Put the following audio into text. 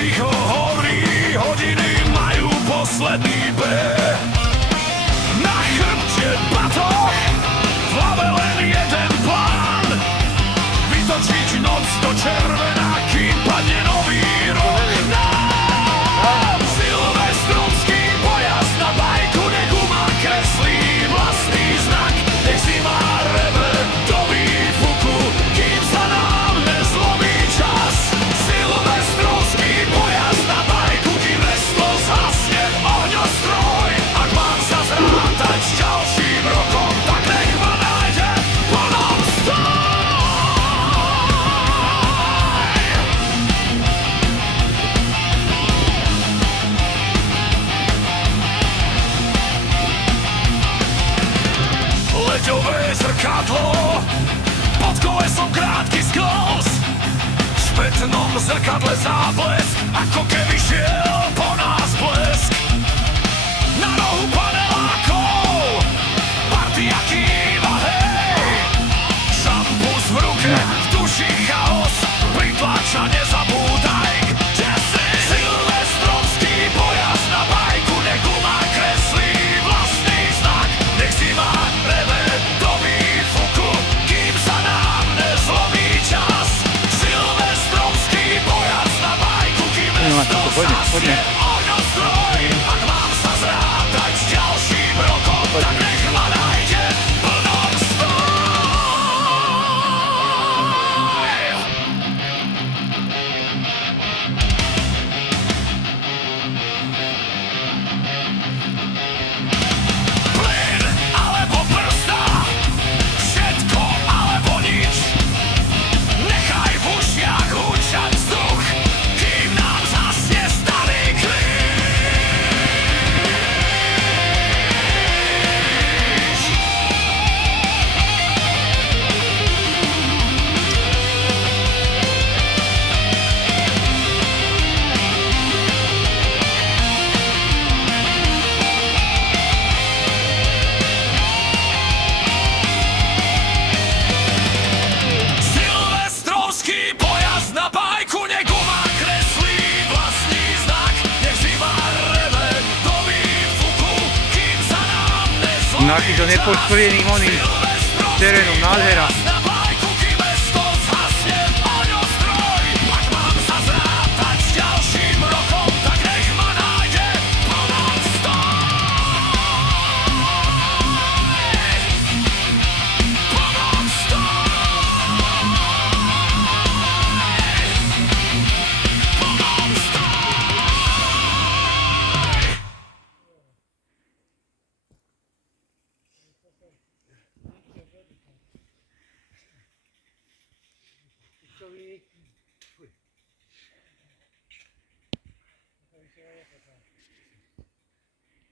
ticho horí, hodiny majú posledný beh. Na chrbte batoh, v hlave len jeden plán. Vytočiť noc do červená, kým padne nový rok nám. Silvestrovský pojazd na bajku, nech umá kreslí vlastný znak. Nech zima reve do výfuku, kým sa nám nezlomí čas. Silvestrovský pojazd na bajku, kým veslo zhasne ohňostroj. Ak mám sa zrátať s ďalším rokom, tak nech ma nájde plnom stoj. Leďové zrkadlo, pod kolesom krátky sklz. V spätnom zrkadle záblesk, ako keby šiel po nás blesk. Na rohu panelákov, partia kýva, hej. Šampus v ruke, v duši chaos, pritláča nezabúdaj, kde si. Silvestrovský pojazd na bajku, nech umá kreslí vlastný znak. Nech zima reve do výfuku, kým sa nám nezlomí čas. Silvestrovský pojazd na bajku, kým veslo zhasne ohňostroj. Ak mám sa zrátať s ďalším rokom, tak nech ma nájde plnom stoj. Plyn alebo brzda, všetko alebo nič. Nechaj v ušiach húčať vzduch, kým nám zhasne starý klíč. Silvestrovský pojazd na bajku, nech umá kreslí vlastný znak. Nech zima reve do výfuku, kým sa nám nezlomí Nejaký to nepoškodený oný terénom, nádhera. na bajku, kým mesto zhasne ohňostroj. Ak mám sa zrátať s ďalším rokom, tak nech ma nájde plnom stoj. Plnom stoj. Plnom stoj.